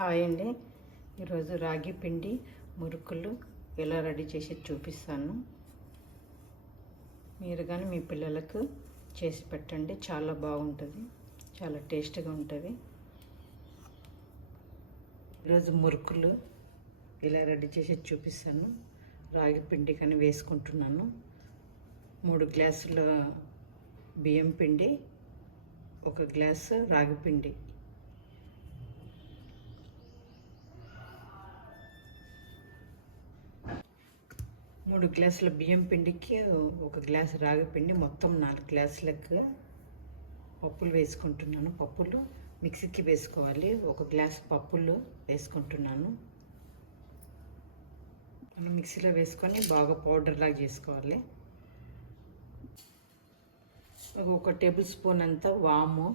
Hi అండి. ఈరోజు రాగి పిండి మురుకులు ఎలా రెడీ చేసి చూపిస్తాను. మీరు కానీ మీ పిల్లలకు చేసి పెట్టండి, చాలా బాగుంటుంది, చాలా టేస్ట్గా ఉంటుంది. ఈరోజు మురుకులు ఇలా రెడీ చేసి చూపిస్తాను. రాగి పిండి కానీ వేసుకుంటున్నాను. 3 గ్లాసుల బియ్యం పిండి, 1 గ్లాసు రాగి పిండి. మూడు గ్లాసుల బియ్యం పిండికి 1 గ్లాసు రాగి పిండి, మొత్తం 4 గ్లాసులకు పప్పులు వేసుకుంటున్నాను. పప్పులు మిక్సీకి వేసుకోవాలి. 1 గ్లాసు పప్పులు వేసుకుంటున్నాను. మనం మిక్సీలో వేసుకొని బాగా పౌడర్ లాగా చేసుకోవాలి. 1 టేబుల్ స్పూన్ అంత వాము,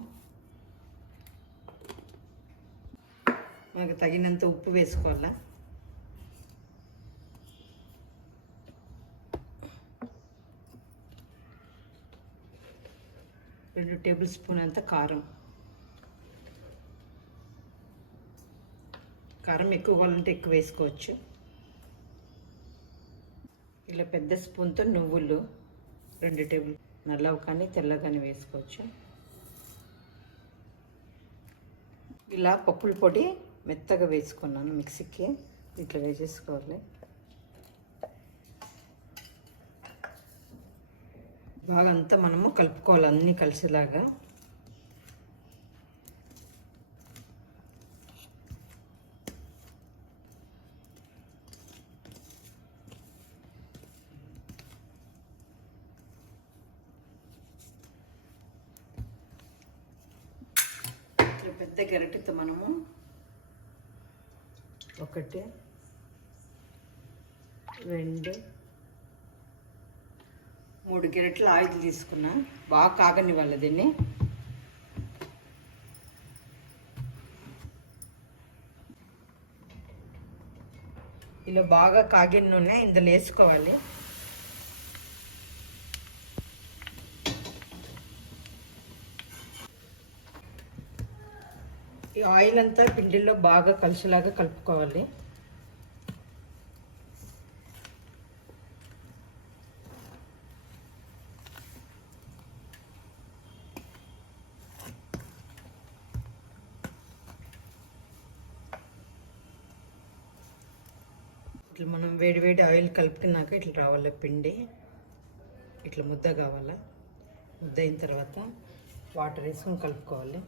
మనకు తగినంత ఉప్పు వేసుకోవాలి. 2 టేబుల్ స్పూన్ అంత కారం. కారం ఎక్కువ కావాలంటే ఎక్కువ వేసుకోవచ్చు. ఇలా పెద్ద స్పూన్తో నువ్వులు 2 టేబుల్, నల్లవి కానీ తెల్ల కానీ వేసుకోవచ్చు. ఇలా పప్పుల పొడి మెత్తగా వేసుకున్నాను మిక్సీకి. ఇట్లా వేసేసుకోవాలి. బాగా అంతా మనము కలుపుకోవాలి, అన్నీ కలిసేలాగా. ఇట్లా పెద్ద గరిటెతో మనము 1 2 3 గరిటెల ఆయిల్ తీసుకున్నా. బాగా కాగనివ్వాలి దీన్ని. ఇలా బాగా కాగిన నూనె ఇందులో వేసుకోవాలి. ఈ ఆయిల్ అంతా పిండిలో బాగా కలిసేలాగా కలుపుకోవాలి. ఇట్లా మనం వేడి ఆయిల్ కలుపుకున్నాక ఇట్లా రావాలి పిండి. ఇట్లా ముద్ద కావాలా. ముద్ద అయిన తర్వాత వాటర్ వేసుకొని కలుపుకోవాలి.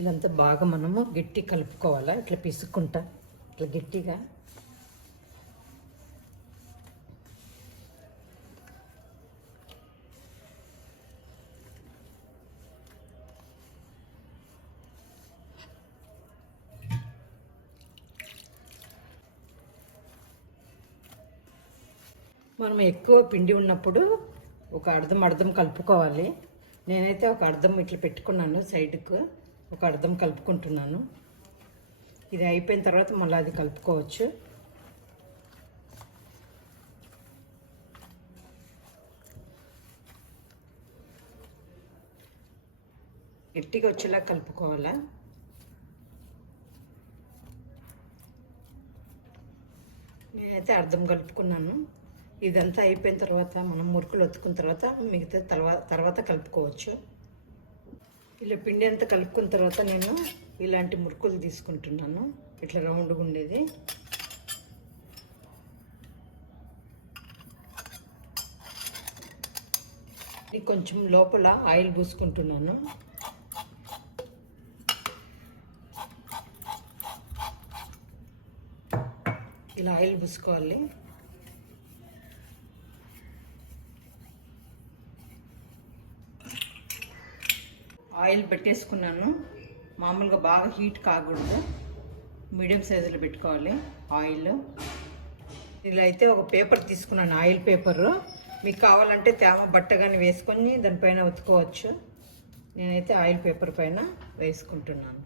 ఇదంతా బాగా మనము గట్టి కలుపుకోవాలా. ఇట్లా పిసుక్కుంటా ఇట్లా గట్టిగా. మనం ఎక్కువ పిండి ఉన్నప్పుడు ఒక అర్ధం కలుపుకోవాలి. నేనైతే ఒక అర్ధం ఇట్లా పెట్టుకున్నాను సైడ్కు, ఒక అర్ధం కలుపుకుంటున్నాను. ఇది అయిపోయిన తర్వాత మళ్ళీ అది కలుపుకోవచ్చు. గట్టిగా వచ్చేలా కలుపుకోవాలా. నేనైతే అర్ధం కలుపుకున్నాను. ఇదంతా అయిపోయిన తర్వాత మనం మురుకులు ఒత్తుకున్న తర్వాత మిగతా తర్వాత కలుపుకోవచ్చు. ఇలా పిండి అంతా కలుపుకున్న తర్వాత నేను ఇలాంటి మురుకులు తీసుకుంటున్నాను. ఇట్లా రౌండ్గా ఉండేది. ఇది కొంచెం లోపల ఆయిల్ పూసుకుంటున్నాను. ఇలా ఆయిల్ పూసుకోవాలి. ఆయిల్ పెట్టేసుకున్నాను. మామూలుగా బాగా హీట్ కాకూడదు, మీడియం సైజులో పెట్టుకోవాలి ఆయిల్. ఇలా అయితే ఒక పేపర్ తీసుకున్నాను, ఆయిల్ పేపరు. మీకు కావాలంటే తేమ బట్ట కానీ వేసుకొని దానిపైన ఉతుకోవచ్చు. నేనైతే ఆయిల్ పేపర్ పైన వేసుకుంటున్నాను.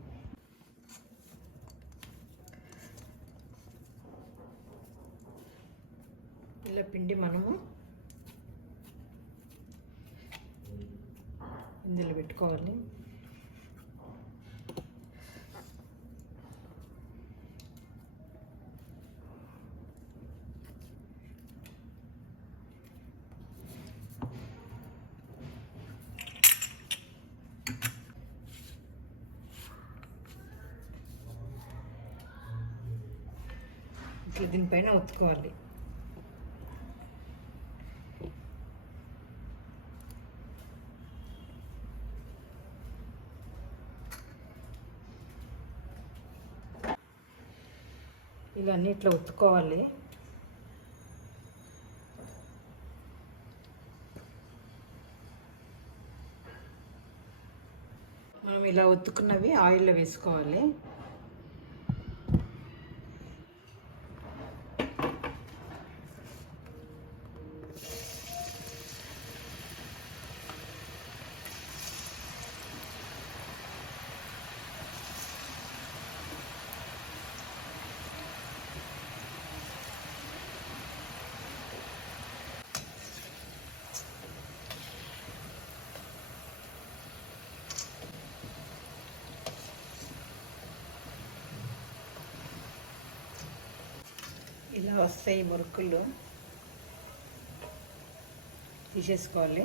ఇలా పిండి మనము ఇందులో పెట్టుకోవాలి. ఇట్లా దీనిపైన ఒత్తుకోవాలి. ఇలా అన్నీ ఇట్లా ఒత్తుకోవాలి. మనం ఇలా ఒత్తుకున్నవి ఆయిల్లో వేసుకోవాలి. ఇలా వస్తాయి మురుకులు, తీసేసుకోవాలి.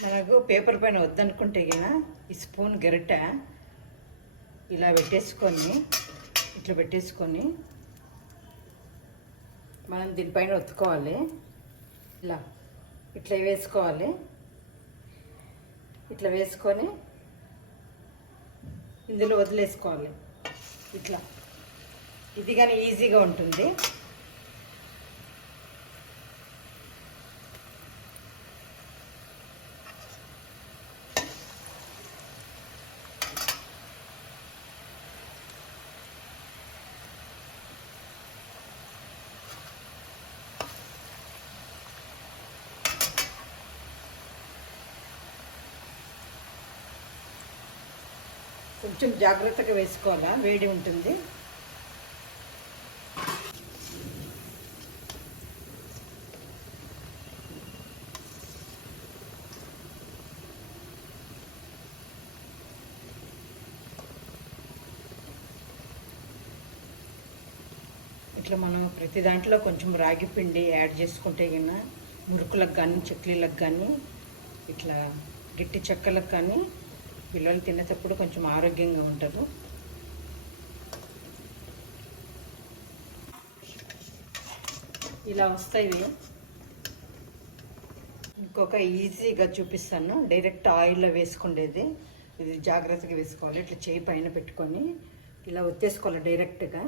మనకు పేపర్ పైన వద్దనుకుంటే గిన ఈ స్పూన్ గరిట ఇలా పెట్టేసుకొని ఇట్లా పెట్టేసుకొని మనం దీనిపైన ఒత్తుకోవాలి. ఇలా ఇట్లా వేసుకోవాలి. ఇట్లా వేసుకొని ఇందులో వదిలేసుకోవాలి. ఇట్లా ఇది కానీ ఈజీగా ఉంటుంది. కొంచెం జాగ్రత్తగా వేసుకోవాలా, వేడి ఉంటుంది. ఇట్లా మనం ప్రతి దాంట్లో కొంచెం రాగి పిండి యాడ్ చేసుకుంటే కన్నా మురుకులకు కానీ చెక్లీలకు కానీ ఇట్లా గట్టి చెక్కలకు కానీ పిల్లలు తినేటప్పుడు కొంచెం ఆరోగ్యంగా ఉంటారు. ఇలా వస్తాయి. ఇంకొక ఈజీగా చూపిస్తాను, డైరెక్ట్ ఆయిల్లో వేసుకునేది. ఇది జాగ్రత్తగా వేసుకోవాలి. ఇట్లా చేయి పైన పెట్టుకొని ఇలా ఒత్తేసుకోవాలి డైరెక్ట్గా.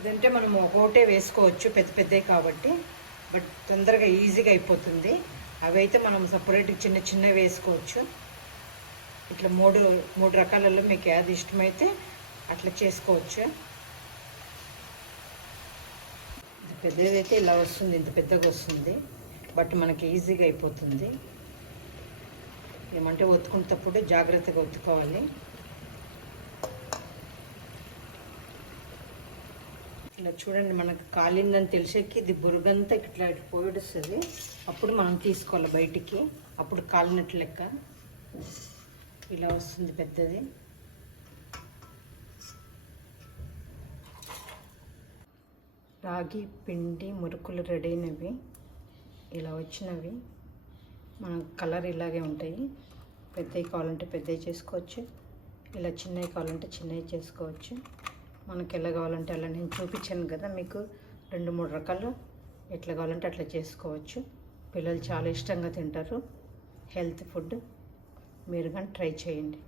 ఇదంటే మనం ఒకటే వేసుకోవచ్చు, పెద్ద పెద్దవి కాబట్టి, బట్ తొందరగా ఈజీగా అయిపోతుంది. అవి అయితే మనం సపరేట్గా చిన్న చిన్నవి వేసుకోవచ్చు. ఇట్లా మూడు రకాలలో మీకు ఏది ఇష్టమైతే అట్లా చేసుకోవచ్చు. పెద్దదైతే ఇలా వస్తుంది, ఇంత పెద్దగా వస్తుంది, బట్ మనకి ఈజీగా అయిపోతుంది. ఏమంటే ఒత్తుకునేటప్పుడు జాగ్రత్తగా ఒత్తుకోవాలి. ఇలా చూడండి, మనకు కాలిందని తెలిసేకి ఇది బురుగంతా ఇట్లా పోయిడుస్తుంది. అప్పుడు మనం తీసుకోవాలి బయటికి, అప్పుడు కాలినట్లు లెక్క. ఇలా వస్తుంది పెద్దది. రాగి పిండి మురుకులు రెడీ అయినవి, ఇలా వచ్చినవి. మన కలర్ ఇలాగే ఉంటాయి. పెద్దవి కావాలంటే పెద్దవి చేసుకోవచ్చు, ఇలా చిన్నవి కావాలంటే చిన్నవి చేసుకోవచ్చు. మనకి ఎలా కావాలంటే అలా, నేను చూపించాను కదా మీకు 2-3 రకాలు, ఎట్లా కావాలంటే అట్లా చేసుకోవచ్చు. పిల్లలు చాలా ఇష్టంగా తింటారు. హెల్త్ ఫుడ్ మీరు కానీ ట్రై చేయండి.